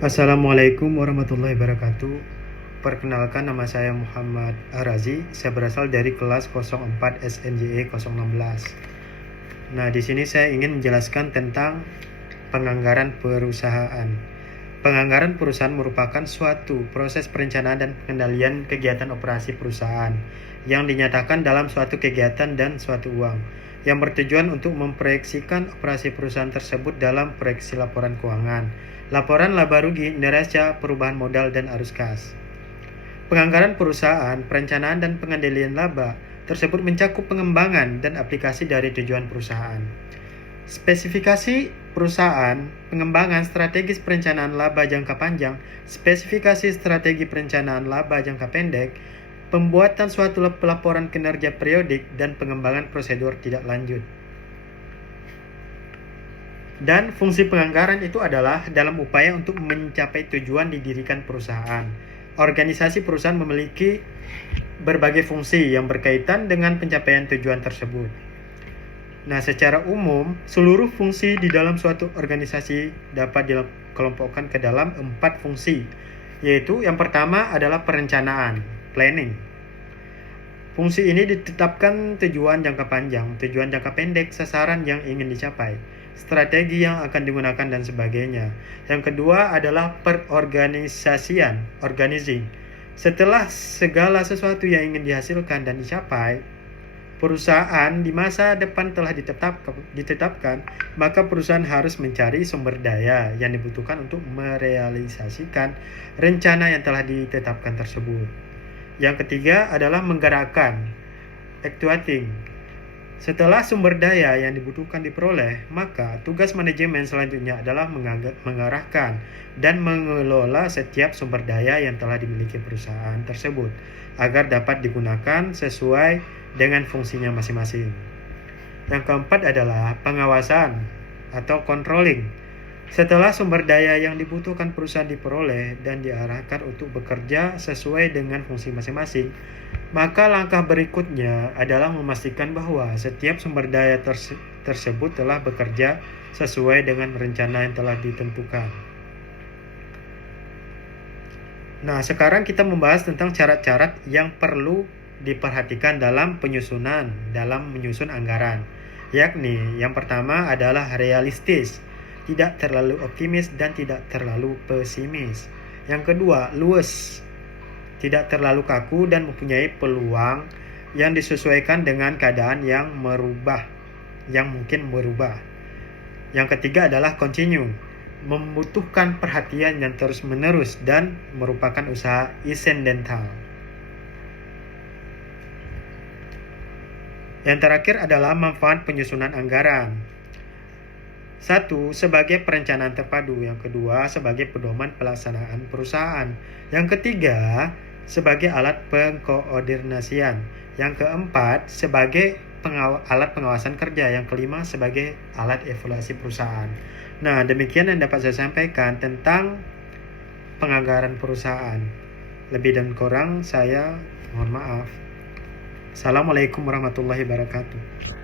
Assalamualaikum warahmatullahi wabarakatuh. Perkenalkan, nama saya Muhammad Arazi. Saya berasal dari kelas 04 SNJE 016. Nah, di sini saya ingin menjelaskan tentang penganggaran perusahaan. Penganggaran perusahaan merupakan suatu proses perencanaan dan pengendalian kegiatan operasi perusahaan yang dinyatakan dalam suatu kegiatan dan suatu uang, yang bertujuan untuk memproyeksikan operasi perusahaan tersebut dalam proyeksi laporan keuangan, laporan laba rugi, neraca, perubahan modal, dan arus kas. Penganggaran perusahaan, perencanaan, dan pengendalian laba tersebut mencakup pengembangan dan aplikasi dari tujuan perusahaan. Spesifikasi perusahaan, pengembangan strategis perencanaan laba jangka panjang, spesifikasi strategi perencanaan laba jangka pendek, pembuatan suatu laporan kinerja periodik, dan pengembangan prosedur tidak lanjut. Dan fungsi penganggaran itu adalah dalam upaya untuk mencapai tujuan didirikan perusahaan. Organisasi perusahaan memiliki berbagai fungsi yang berkaitan dengan pencapaian tujuan tersebut. Nah, secara umum, seluruh fungsi di dalam suatu organisasi dapat dikelompokkan ke dalam 4 fungsi, yaitu yang pertama adalah perencanaan, planning. Fungsi ini ditetapkan tujuan jangka panjang, tujuan jangka pendek, sasaran yang ingin dicapai, strategi yang akan digunakan, dan sebagainya. Yang kedua adalah perorganisasian, organizing. Setelah segala sesuatu yang ingin dihasilkan dan dicapai, perusahaan di masa depan telah ditetapkan, maka perusahaan harus mencari sumber daya yang dibutuhkan untuk merealisasikan rencana yang telah ditetapkan tersebut. Yang ketiga adalah menggerakkan, actuating. Setelah sumber daya yang dibutuhkan diperoleh, maka tugas manajemen selanjutnya adalah mengarahkan dan mengelola setiap sumber daya yang telah dimiliki perusahaan tersebut agar dapat digunakan sesuai dengan fungsinya masing-masing. Yang keempat adalah pengawasan atau controlling. Setelah sumber daya yang dibutuhkan perusahaan diperoleh dan diarahkan untuk bekerja sesuai dengan fungsi masing-masing, maka langkah berikutnya adalah memastikan bahwa setiap sumber daya tersebut telah bekerja sesuai dengan rencana yang telah ditentukan. Nah, sekarang kita membahas tentang syarat-syarat yang perlu diperhatikan dalam menyusun anggaran. Yakni, yang pertama adalah realistis, tidak terlalu optimis dan tidak terlalu pesimis. Yang kedua, luwes, tidak terlalu kaku dan mempunyai peluang yang disesuaikan dengan keadaan yang mungkin berubah. Yang ketiga adalah continue, membutuhkan perhatian yang terus-menerus dan merupakan usaha incidental. Yang terakhir adalah manfaat penyusunan anggaran. 1. Sebagai perencanaan terpadu. Yang kedua, sebagai pedoman pelaksanaan perusahaan. Yang ketiga, sebagai alat pengkoordinasian. Yang keempat, sebagai alat pengawasan kerja. Yang kelima, sebagai alat evaluasi perusahaan. Nah, demikian yang dapat saya sampaikan tentang penganggaran perusahaan. Lebih dan kurang saya mohon maaf. Assalamualaikum warahmatullahi wabarakatuh.